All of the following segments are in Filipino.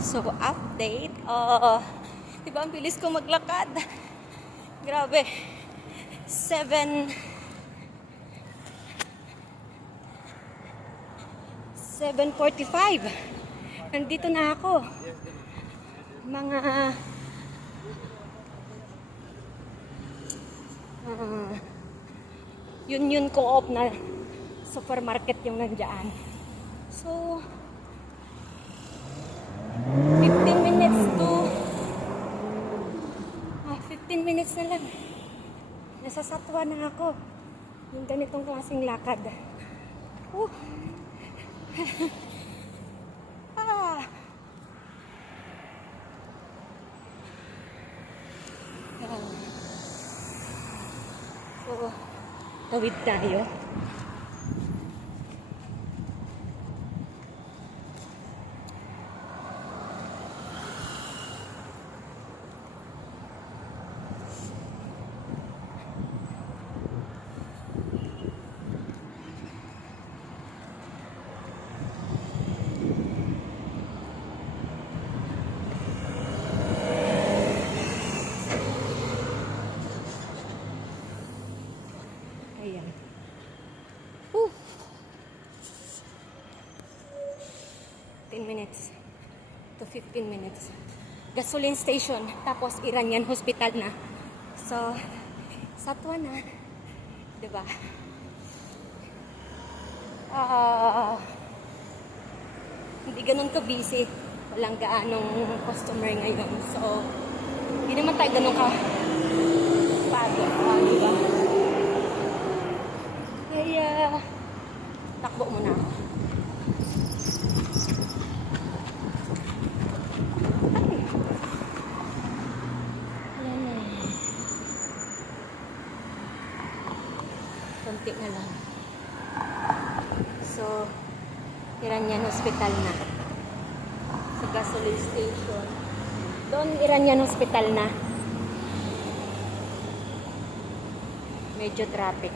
So, update. Diba, ang bilis ko maglakad. Grabe. 7:45. Nandito na ako. Mga Union Co-op na supermarket yung nandiyan. So, 15 minutes to 15 minutes na lang. Nasa Satwa na ako. Yung ganitong klaseng lakad. ah. So, tawid tayo. Ayan. 10 minutes to 15 minutes. Gasoline station. Tapos Iranian Hospital na. So, Satwa na. Diba? Hindi ganun ka-busy. Walang gaanong customer ngayon. So, hindi naman tayo ganun ka-pagod. Diba? Kaya, takbo muna ako. Konti na lang. So, Iranian Hospital na. Sa gasoline station. Doon, Iranian Hospital na. Medyo traffic.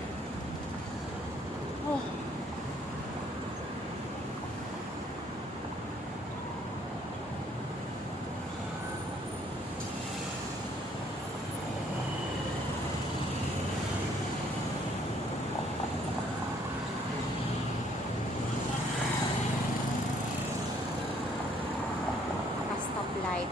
Stoplight.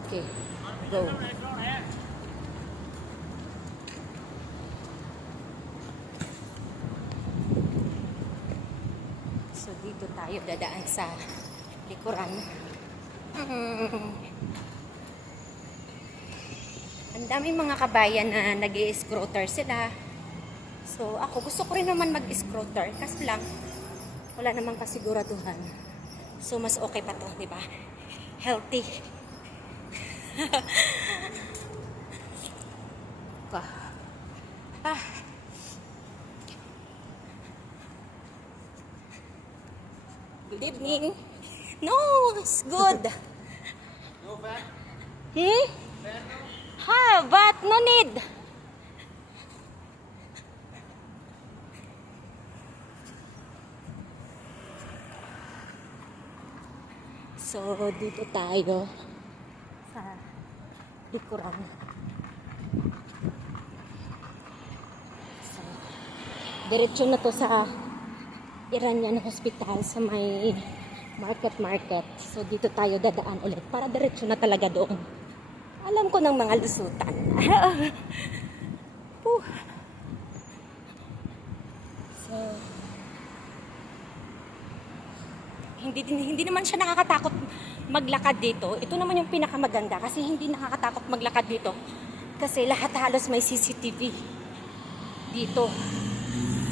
Okay, go. So, dito tayo dadaan sa likuran. Ang daming mga kabayan na nag-i-scooter sila. So, ako gusto ko rin naman mag-scooter. Kasi lang, wala namang kasiguraduhan. So, mas okay pa to, di ba? Healthy. Good evening. No, it's good. No fat? Fat no? Ha, but no need. So, dito tayo sa likuran. So, diretso na to sa Iranian Hospital sa may market. So, dito tayo dadaan ulit para diretso na talaga doon. Alam ko ng mga lusutan. So, hindi naman siya nakakatakot maglakad dito. Ito naman yung pinakamaganda kasi hindi nakakatakot maglakad dito. Kasi lahat halos may CCTV dito.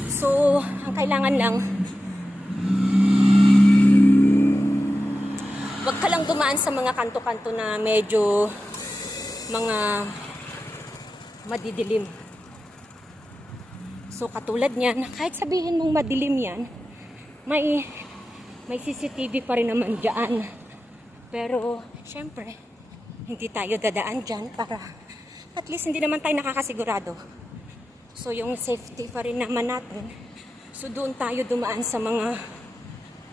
So, ang kailangan lang Huwag ka lang dumaan sa mga kanto-kanto na medyo mga madidilim. So katulad niyan, kahit sabihin mong madilim yan, may CCTV pa rin naman dyan. Pero syempre, hindi tayo dadaan dyan para at least hindi naman tayo nakakasigurado. So yung safety pa rin naman natin. So doon tayo dumaan sa mga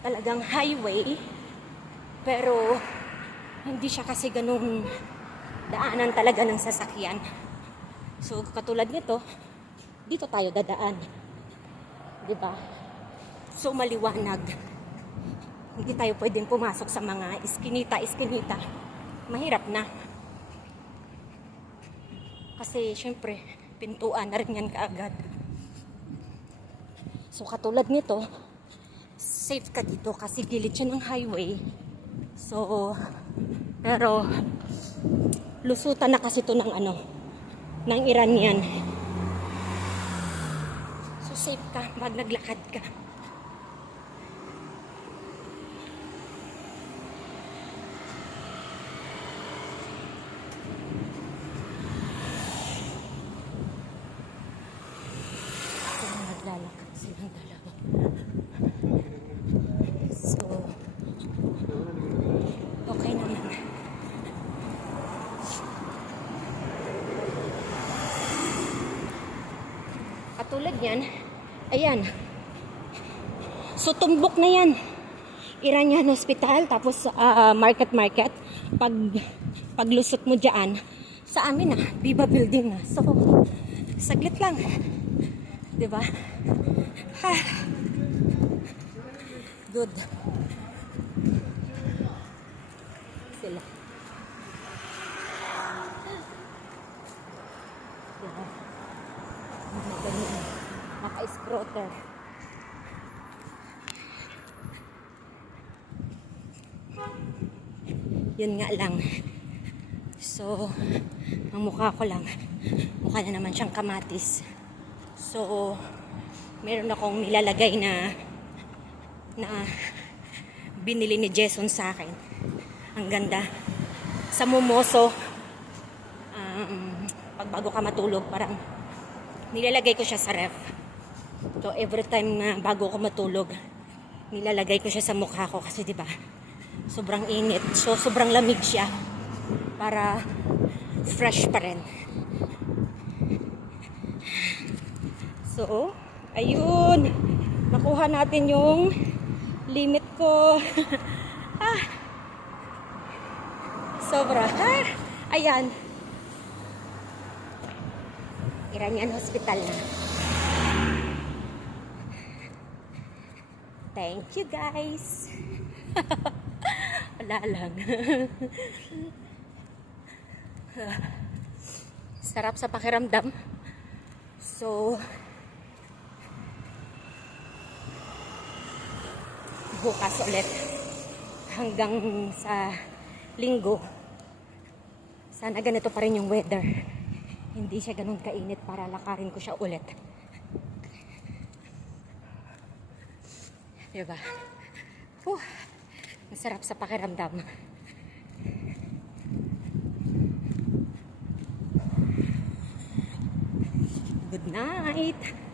talagang highway. Pero hindi siya kasi ganung daanan talaga ng sasakyan. So katulad nito, dito tayo dadaan. 'Di ba? So maliwanag. Hindi tayo pwedeng pumasok sa mga iskinita. Mahirap na. Kasi syempre, pintuan na rin yan kaagad. So katulad nito, safe ka dito kasi gilid siya ng highway. So, pero lusutan na kasi to ng ng Iranian. So safe ka pag naglakad ka. Naglalakad silang dalawa. So, okay naman. Katulad yan, ayan. So, tumbok na yan. Iranian Hospital, tapos market. Paglusot mo dyan, sa amin Viva Building na. So, saglit lang. Diba? Ha. Good. Sila. Diba? Magaling. Maka-scrotter. Yun nga lang. So, ang mukha ko lang, mukha na naman siyang kamatis. So, meron akong nilalagay na binili ni Jason sa akin. Ang ganda. Sa Momoso, pag bago ka matulog, parang nilalagay ko siya sa ref. So, every time na bago ko matulog, nilalagay ko siya sa mukha ko kasi 'di ba? Sobrang init. So, sobrang lamig siya para fresh pa rin. So, ayun. Nakuha natin yung limit ko. Sobra. Ayan. Iranian Hospital na. Thank you, guys. Wala lang. Sarap sa pakiramdam. So, bukas ulit hanggang sa Linggo. Sana ganito pa rin yung weather. Hindi siya ganun kainit para lakarin ko siya ulit. Diba? Masarap sa pakiramdam. Good night!